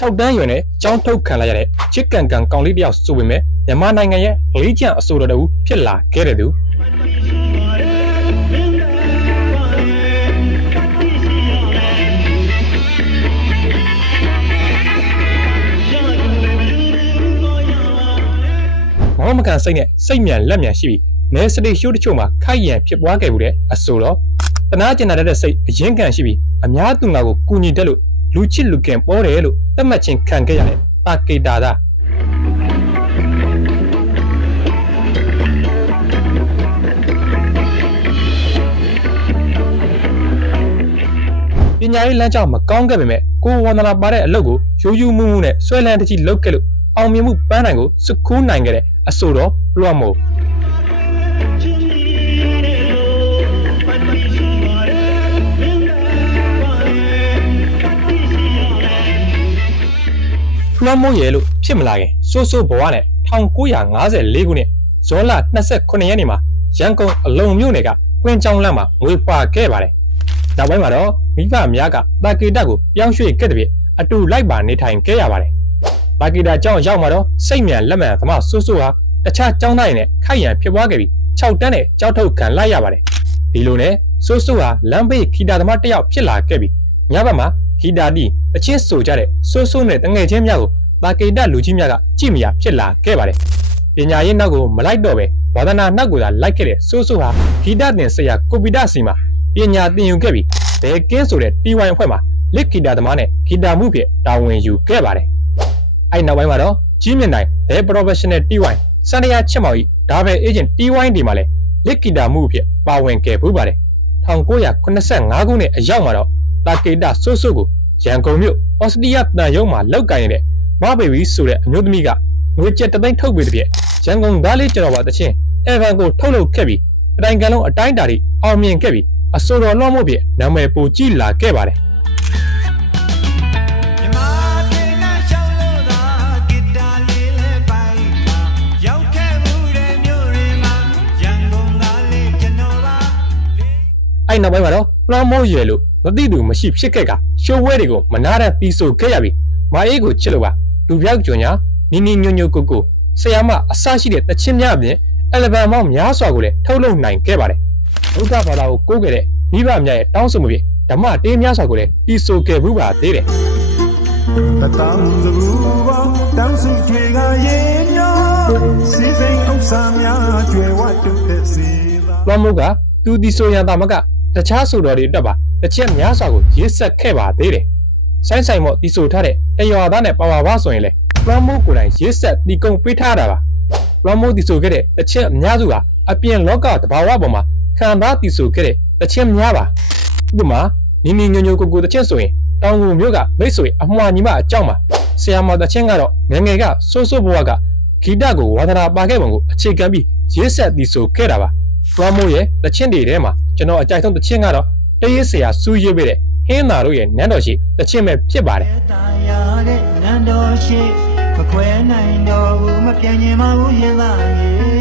6 တန်းရွယ်နဲ့ကျောင်းထုတ်ခံလိုက်ရတဲ့ချစ်ကန်ကန်ကောင်လေးတယောက်ဆိုပေမဲ့မြန်မာနိုင်ငံရဲ့လေးချံအဆိုတော်တူဖြစ်လာခဲ့တဲ့သူမောင်မကန်စိတ်နဲ့စိတ်မြန်လက်မြန်ရှိပြီးမဲစတေရှိုးတချို့မှာခိုက်ရန်ဖြစ်ပွားခဲ့မှုတဲ့အဆိုတော်တနာကျင်နာတဲ့စိတ်အရင်ကန်ရှိပြီးအများသူငါကိုကူညီတတ်လို့လူချစ်လူခင်ပေါ်တယ်လို့သတ်မှတ်ခြင်းခံခဲ့ရတဲ့တာကေတာသာပညာရေးလမ်းကြောင်းမကောင်းခဲ့ပေမဲ့ကိုဝန္ဒနာပါတဲ့အလုပ်ကိုရိုးရိုးမှုမှုနဲ့ဆွဲလန်းတကြီးလုပ်ခဲ့လို့အောင်မြင်မှုပန်းနိုင်ကိုစကူးနိုင်ခဲ့တဲ့အဆိုတော်လွှမ်းမိုးလွှမ်းမိုးရဲလို့ဖြစ်မလာခင်စိုးစိုးဘဝနဲ့1954ခုနှစ်ဇွန်လ29ရက်နေ့မှာရန်ကုန်အလုံမြို့နယ်ကကွင်းချောင်းလမ်းမှာမွေးဖွားခဲ့ပါတယ်။နောက်ပိုင်းမှာတော့မိဘအများကတာကေတာကိုပြောင်းရွှေ့ခဲ့တဲ့ပြအတူလိုက်ပါနေထိုင်ခဲ့ရပါတယ်။တာကေတာကျောင်းရောက်မှာတော့စိတ်မြန်လက်မှန်သမားစိုးစိုးဟာတခြားကျောင်းသားတွေနဲ့ခိုက်ရန်ဖြစ်ပွားခဲ့ပြီး6 တန်းနဲ့ကျောင်းထုတ်ခံလိုက်ရပါတယ်။ဒီလိုနဲ့စိုးစိုးဟာလမ်းဘေးခီတာသမားတစ်ယောက်ဖြစ်လာခဲ့ပြီးညဘက်မှာခီတာတီအချင်းဆိုကြတဲ့စိုးစိုးနဲ့တငယ်ချင်းများကိုတာကေတာလူကြီးများကကြည့်မရဖြစ်လာခဲ့ပါတယ်။ပညာရေးနောက်ကိုမလိုက်တော့ပဲဝါသနာနောက်ကိုသာလိုက်ခဲ့တဲ့စိုးစိုးဟာခီတာတင်ဆရာကိုပီတာစီမှာပညာသင်ယူခဲ့ပြီးဘဲကင်းဆိုတဲ့ T1 အဖွဲ့မှာလက်ဂီတာသမားနဲ့ဂီတာမှုဖြစ်တာဝန်ယူခဲ့ပါတယ်။အဲ့နောက်ပိုင်းမှာတော့ကြီးမြင့်တိုင်းဘဲ Professional T1 စန္ဒယာချစ်မောင်ကြီးဒါဘဲ Agent T1 ဒီမှာလည်းလက်ဂီတာမှုဖြစ်ပါဝင်ခဲ့ပူးပါတယ်။1985ခုနှစ်အရောက်မှာတော့တာကေတာစိုးစိုးကိုရန်ကုန်မြို့ဩစတြေးလျတန်ရုံးမှာလောက်ကိုင်နေတဲ့မဘေဘီဆိုတဲ့အမျိုးသမီးကငွေကျပ်3 သိန်းထုတ်ပေးတဲ့ပြည့်ရန်ကုန်သားလေးကျွန်တော်ပါတချင်းအဗန်ကိုထုတ်လုပ်ခဲ့ပြီးအတိုင်းကလုံးအတိုင်းတာတွေအောင်မြင်ခဲ့ပြီးအစိုးရလွှမ်းမိုးပြနာမည်ပိုကြည့်လာခဲ့ပါတယ်အဲ့နောက်ပိုင်းမှာတော့လွှမ်းမိုးရွယ်လို့မသိသူမရှိဖြစ်ခဲ့ကရှိုးဝဲတွေကိုမနာတဲ့ပြီးဆိုခဲ့ရပြီးမအေးကိုချစ်လို့ပါလူပြောက်ကြော်ညာနီနီညွညွကိုကိုဆရာမအစရှိတဲ့တချင်းများအပြင်အလဘန်မောင်းများစွာကိုလည်းထုတ်လုပ်နိုင်ခဲ့ပါတယ်ဘုရားဘာသာကိုကိုးခဲ့တဲ့မိဘများရဲ့တောင်းဆိုမှုဖြင့်ဓမ္မတေးများစွာကိုလည်းပြီးဆိုခဲ့မှုပါသေးတယ်တတောင်းစဘူးပေါင်းတောင်းစုကြွေကရင်ညောစီစိန်ဥစ္စာများကျွယ်ဝတ်တုတဲ့စီလွှမ်းမိုးကသူဒီဆိုရန်တာမကတခြားဆိုတော်တွေအတွက်ပါတစ်ချက်များစွာကိုရေးဆက်ခဲ့ပါသေးတယ်ဆိုင်းဆိုင်မော့ဒီဆိုထားတဲ့တရွာသားနဲ့ပါဝါပါဆိုရင်လေလွှမ်းမိုးကိုယ်တိုင်ရေးဆက်တီကုံပေးထားတာပါလွှမ်းမိုးဒီဆိုခဲ့တဲ့တစ်ချက်အများစုဟာအပြင်လောကတဘာဝပေါ်မှာခံစားတီဆိုခဲ့တဲ့တစ်ချက်များပါဥပမာနီနီညိုညိုကိုကိုတစ်ချက်ဆိုရင်တောင်ငူမြို့ကမိတ်ဆွေအမွှာညီမအကြောင်းပါဆရာမတစ်ချက်ကတော့ငငယ်ကစိုးစိုးဘဝကဂီတကိုဝါသနာပါခဲ့ပုံကိုအခြေခံပြီးရေးဆက်တီဆိုခဲ့တာပါလွှမ်းမိုးရဲ့တစ်ချက်တွေထဲမှာကျွန်တော်အကြိုက်ဆုံးတစ်ချက်ကတော့တရေးဆရာစူးရွေးပေးတဲ့ဟင်းသာတို့ရဲ့နန်းတော်ရှိတစ်ချက်ပဲဖြစ်ပါတယ်နန်းတော်ရှိမခွဲနိုင်တော့ဘူးမပြန်ချင်ပါဘူးဟင်းသာရေ